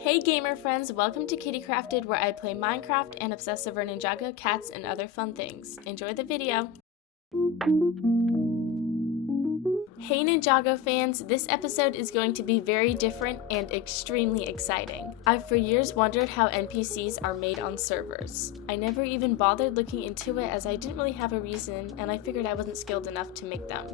Hey gamer friends, welcome to Kitty Crafted, where I play Minecraft and obsess over Ninjago, cats, and other fun things. Enjoy the video! Hey Ninjago fans, this episode is going to be very different and extremely exciting. I've for years wondered how NPCs are made on servers. I never even bothered looking into it as I didn't really have a reason and I figured I wasn't skilled enough to make them.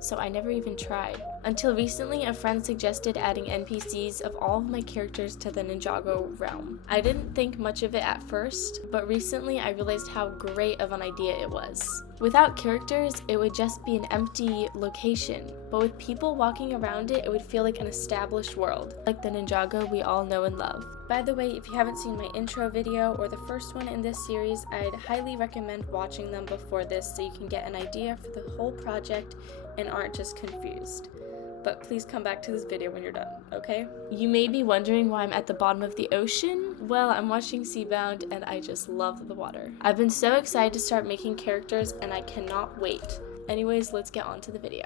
So I never even tried. Until recently, a friend suggested adding NPCs of all of my characters to the Ninjago realm. I didn't think much of it at first, but recently I realized how great of an idea it was. Without characters, it would just be an empty location, but with people walking around it, it would feel like an established world, like the Ninjago we all know and love. By the way, if you haven't seen my intro video or the first one in this series, I'd highly recommend watching them before this so you can get an idea for the whole project and aren't just confused. But please come back to this video when you're done, okay? You may be wondering why I'm at the bottom of the ocean. Well, I'm watching Seabound and I just love the water. I've been so excited to start making characters and I cannot wait. Anyways, let's get on to the video.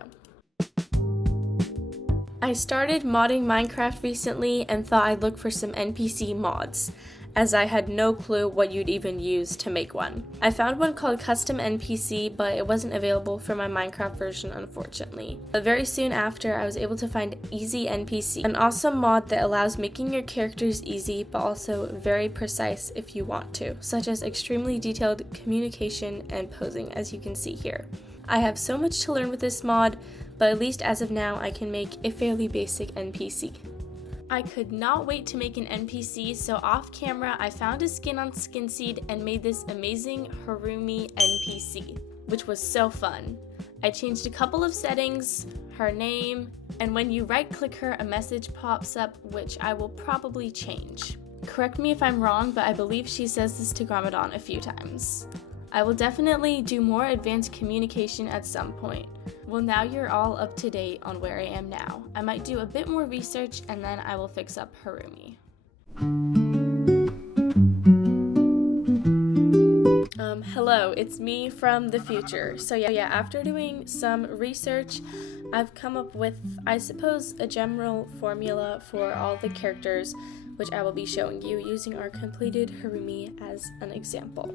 I started modding Minecraft recently and thought I'd look for some NPC mods, as I had no clue what you'd even use to make one. I found one called Custom NPC, but it wasn't available for my Minecraft version, unfortunately. But very soon after, I was able to find Easy NPC, an awesome mod that allows making your characters easy, but also very precise if you want to, such as extremely detailed communication and posing, as you can see here. I have so much to learn with this mod, but at least as of now, I can make a fairly basic NPC. I could not wait to make an NPC, so off camera I found a skin on Skinseed and made this amazing Harumi NPC, which was so fun. I changed a couple of settings, her name, and when you right click her a message pops up, which I will probably change. Correct me if I'm wrong, but I believe she says this to Garmadon a few times. I will definitely do more advanced communication at some point. Well, now you're all up to date on where I am now. I might do a bit more research and then I will fix up Harumi. Hello, it's me from the future. So yeah, after doing some research, I've come up with, I suppose, a general formula for all the characters, which I will be showing you using our completed Harumi as an example.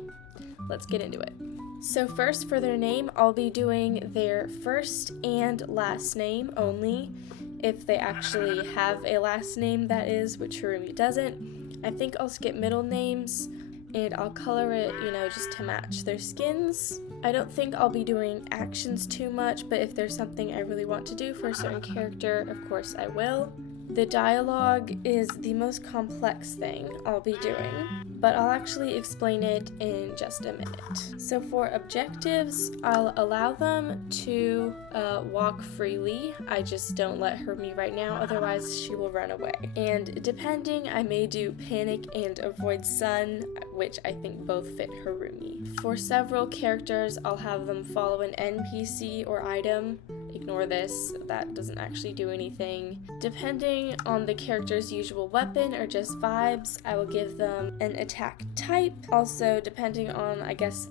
Let's get into it. So first, for their name, I'll be doing their first and last name only, if they actually have a last name, that is, which Harumi doesn't. I think I'll skip middle names, and I'll color it, just to match their skins. I don't think I'll be doing actions too much, but if there's something I really want to do for a certain character, of course I will. The dialogue is the most complex thing I'll be doing, but I'll actually explain it in just a minute. So for objectives, I'll allow them to walk freely. I just don't let her meet right now, otherwise she will run away. And depending, I may do panic and avoid sun, which I think both fit Harumi. For several characters, I'll have them follow an NPC or item. Ignore this, that doesn't actually do anything. Depending on the character's usual weapon or just vibes, I will give them an attack type. Also, depending on,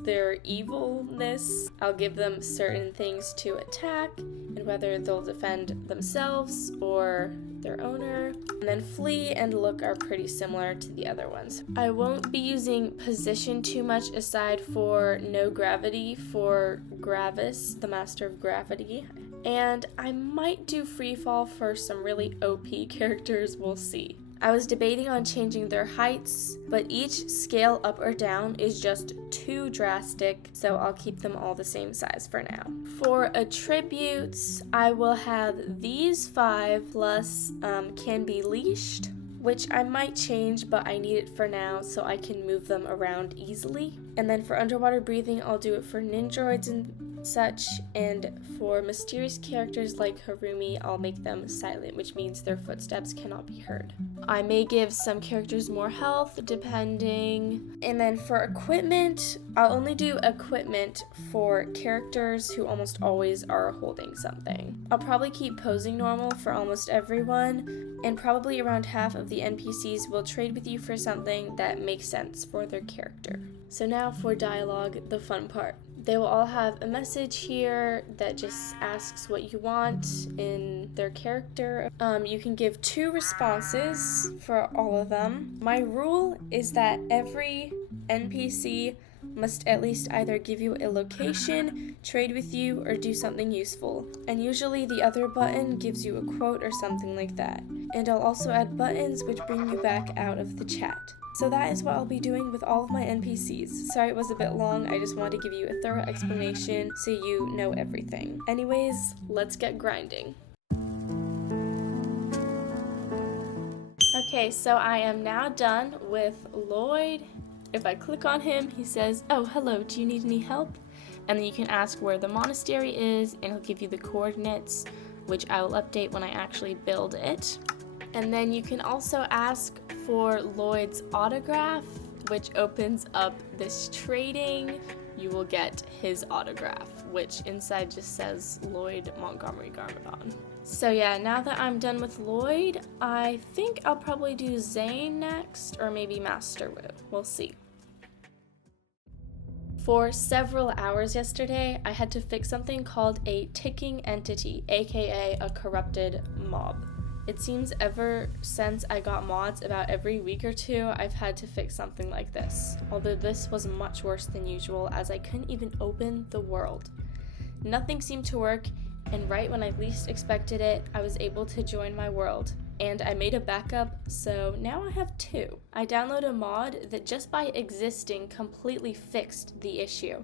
their evilness, I'll give them certain things to attack and whether they'll defend themselves or their owner. And then flee and look are pretty similar to the other ones. I won't be using position too much aside for no gravity for Gravis, the master of gravity. And I might do freefall for some really OP characters, we'll see. I was debating on changing their heights, but each scale up or down is just too drastic, so I'll keep them all the same size for now. For attributes, I will have these 5 plus can be leashed, which I might change, but I need it for now so I can move them around easily. And then for underwater breathing, I'll do it for Ninjroids and such, and for mysterious characters like Harumi, I'll make them silent, which means their footsteps cannot be heard. I may give some characters more health, depending. And then for equipment, I'll only do equipment for characters who almost always are holding something. I'll probably keep posing normal for almost everyone, and probably around half of the NPCs will trade with you for something that makes sense for their character. So now for dialogue, the fun part. They will all have a message here that just asks what you want in their character. You can give 2 responses for all of them. My rule is that every NPC must at least either give you a location, trade with you, or do something useful. And usually the other button gives you a quote or something like that. And I'll also add buttons which bring you back out of the chat. So that is what I'll be doing with all of my NPCs. Sorry it was a bit long, I just wanted to give you a thorough explanation so you know everything. Anyways, let's get grinding. Okay, so I am now done with Lloyd. If I click on him, he says, "Oh, hello, do you need any help?" And then you can ask where the monastery is, and he'll give you the coordinates, which I will update when I actually build it. And then you can also ask for Lloyd's autograph, which opens up this trading. You will get his autograph, which inside just says Lloyd Montgomery Garmadon. So yeah, now that I'm done with Lloyd, I think I'll probably do Zane next, or maybe Master Wu. We'll see. For several hours yesterday, I had to fix something called a ticking entity, aka a corrupted mob. It seems ever since I got mods about every week or 2, I've had to fix something like this. Although this was much worse than usual, as I couldn't even open the world. Nothing seemed to work, and right when I least expected it, I was able to join my world. And I made a backup, so now I have 2. I downloaded a mod that just by existing completely fixed the issue,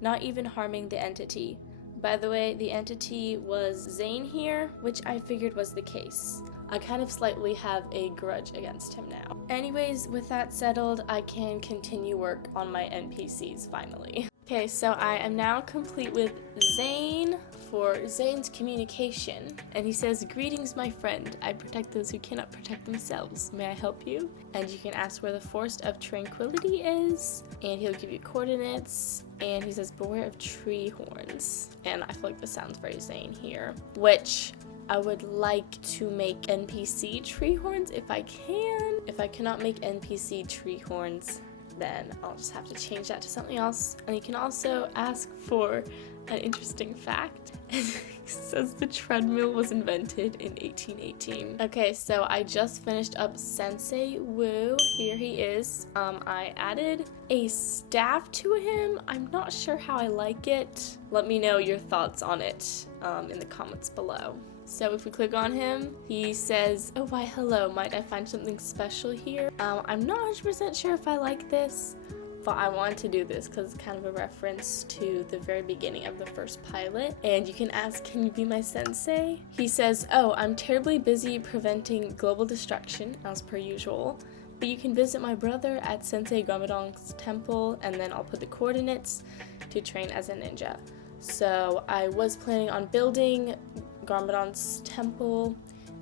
not even harming the entity. By the way, the entity was Zane here, which I figured was the case. I kind of slightly have a grudge against him now. Anyways, with that settled, I can continue work on my NPCs finally. Okay, so I am now complete with Zane for Zane's communication. And he says, "Greetings, my friend. I protect those who cannot protect themselves. May I help you?" And you can ask where the Forest of Tranquility is, and he'll give you coordinates. And he says, "Beware of tree horns." And I feel like this sounds very Zane here, which I would like to make NPC tree horns if I can. If I cannot make NPC tree horns, then I'll just have to change that to something else. And you can also ask for an interesting fact. It says the treadmill was invented in 1818. Okay, so I just finished up Sensei Wu. Here he is. I added a staff to him. I'm not sure how I like it. Let me know your thoughts on it in the comments below. So if we click on him, he says, "Oh, why hello, might I find something special here?" I'm not 100% sure if I like this, but I wanted to do this because it's kind of a reference to the very beginning of the first pilot. And you can ask, "Can you be my sensei?" He says, "Oh, I'm terribly busy preventing global destruction, as per usual, but you can visit my brother at Sensei Garmadon's temple," and then I'll put the coordinates to train as a ninja. So I was planning on building Garmadon's temple,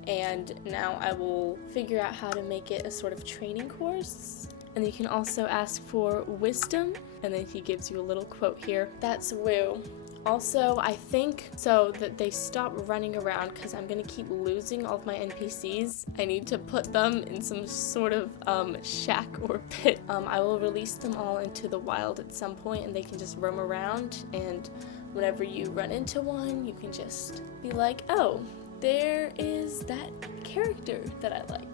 and now I will figure out how to make it a sort of training course. And you can also ask for wisdom, and then he gives you a little quote here. That's Wu. Also, I think so that they stop running around because I'm gonna keep losing all of my NPCs. I need to put them in some sort of shack or pit. I will release them all into the wild at some point, and they can just roam around, and whenever you run into one, you can just be like, "Oh, there is that character that I like."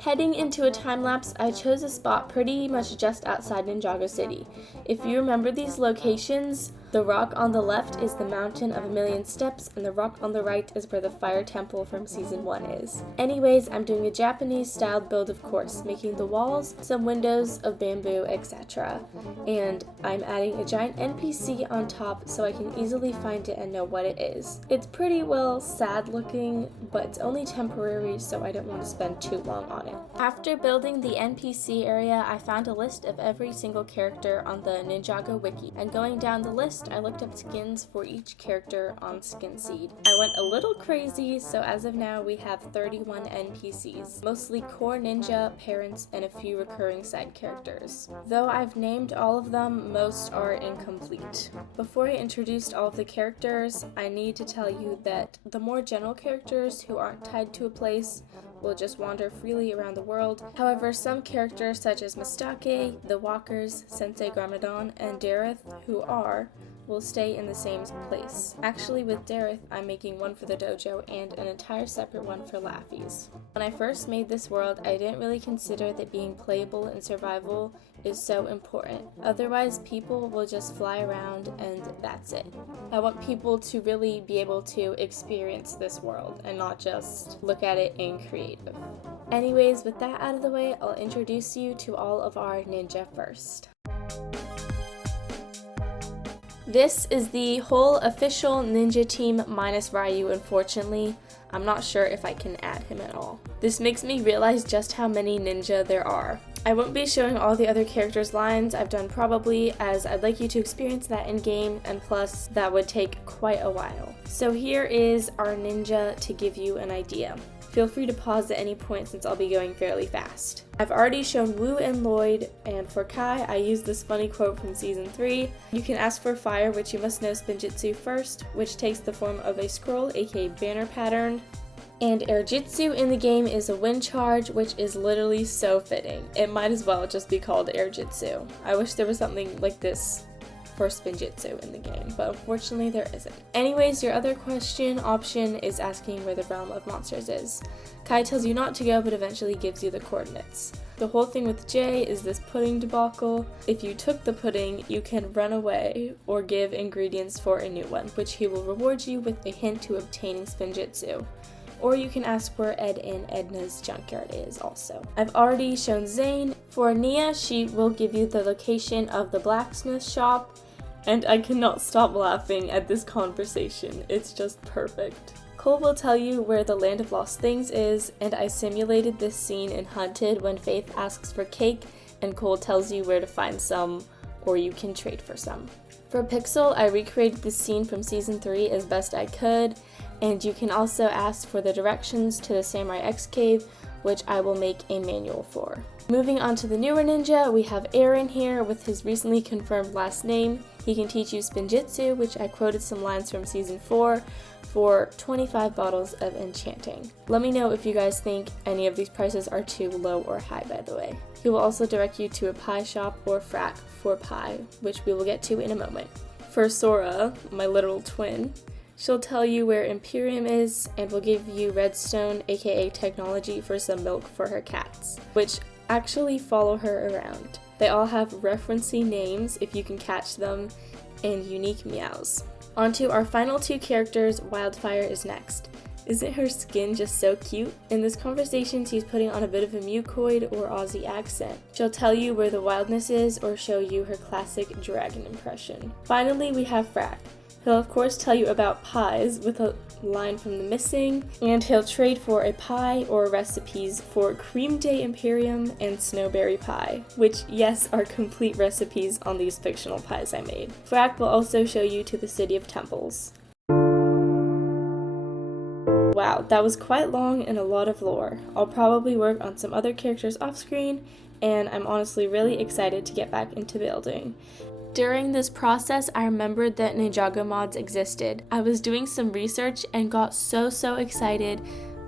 Heading into a time lapse, I chose a spot pretty much just outside Ninjago City. If you remember these locations, the rock on the left is the Mountain of a Million Steps, and the rock on the right is where the Fire Temple from Season 1 is. Anyways, I'm doing a Japanese-styled build, of course, making the walls, some windows of bamboo, etc. And I'm adding a giant NPC on top so I can easily find it and know what it is. It's pretty, well, sad looking, but it's only temporary, so I don't want to spend too long on it. After building the NPC area, I found a list of every single character on the Ninjago wiki, and going down the list, I looked up skins for each character on SkinSeed. I went a little crazy, so as of now we have 31 NPCs, mostly core ninja, parents, and a few recurring side characters. Though I've named all of them, most are incomplete. Before I introduced all of the characters, I need to tell you that the more general characters who aren't tied to a place will just wander freely around the world. However, some characters such as Mistake, the Walkers, Sensei Garmadon, and Dareth, will stay in the same place. Actually, with Dareth, I'm making one for the dojo and an entire separate one for Laffy's. When I first made this world, I didn't really consider that being playable and survival is so important. Otherwise, people will just fly around and that's it. I want people to really be able to experience this world and not just look at it in creative. Anyways, with that out of the way, I'll introduce you to all of our ninja first. This is the whole official ninja team minus Ryu, unfortunately. I'm not sure if I can add him at all. This makes me realize just how many ninja there are. I won't be showing all the other characters' lines I've done probably, as I'd like you to experience that in game, and plus that would take quite a while. So here is our ninja to give you an idea. Feel free to pause at any point since I'll be going fairly fast. I've already shown Wu and Lloyd, and for Kai, I used this funny quote from Season 3. You can ask for fire, which you must know Spinjitzu first, which takes the form of a scroll, aka banner pattern. And Airjitsu in the game is a wind charge, which is literally so fitting. It might as well just be called Airjitsu. I wish there was something like this for Spinjitzu in the game, but unfortunately there isn't. Anyways, your other option is asking where the realm of monsters is. Kai tells you not to go, but eventually gives you the coordinates. The whole thing with Jay is this pudding debacle. If you took the pudding, you can run away or give ingredients for a new one, which he will reward you with a hint to obtaining Spinjitzu. Or you can ask where Ed and Edna's junkyard is also. I've already shown Zane. For Nia, she will give you the location of the blacksmith shop, and I cannot stop laughing at this conversation. It's just perfect. Cole will tell you where the Land of Lost Things is, and I simulated this scene in Hunted when Faith asks for cake and Cole tells you where to find some, or you can trade for some. For Pixel, I recreated this scene from Season 3 as best I could, and you can also ask for the directions to the Samurai X Cave, which I will make a manual for. Moving on to the newer ninja, we have Aaron here with his recently confirmed last name. He can teach you Spinjitzu, which I quoted some lines from Season 4, for 25 bottles of enchanting. Let me know if you guys think any of these prices are too low or high, by the way. He will also direct you to a pie shop or frack for pie, which we will get to in a moment. For Sora, my literal twin, she'll tell you where Imperium is and will give you redstone, aka technology, for some milk for her cats, which actually follow her around. They all have referencey names if you can catch them, and unique meows. On to our final two characters, Wildfire is next. Isn't her skin just so cute? In this conversation, she's putting on a bit of a mucoid or Aussie accent. She'll tell you where the wildness is or show you her classic dragon impression. Finally, we have Frack. He'll of course tell you about pies with a line from The Missing, and he'll trade for a pie or recipes for Cream Day Imperium and Snowberry Pie, which yes are complete recipes on these fictional pies I made. Frack will also show you to the City of Temples. Wow, that was quite long and a lot of lore. I'll probably work on some other characters off screen, and I'm honestly really excited to get back into building. During this process, I remembered that Ninjago mods existed. I was doing some research and got so excited,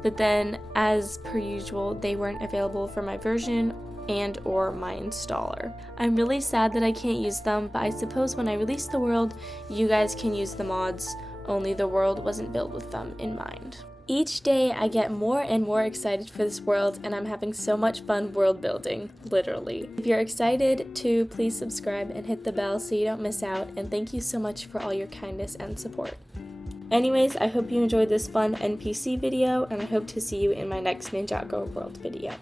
but then, as per usual, they weren't available for my version and or my installer. I'm really sad that I can't use them, but I suppose when I release the world, you guys can use the mods, only the world wasn't built with them in mind. Each day I get more and more excited for this world, and I'm having so much fun world building, literally. If you're excited to please subscribe and hit the bell so you don't miss out, and thank you so much for all your kindness and support. Anyways, I hope you enjoyed this fun NPC video, and I hope to see you in my next Ninjago world video.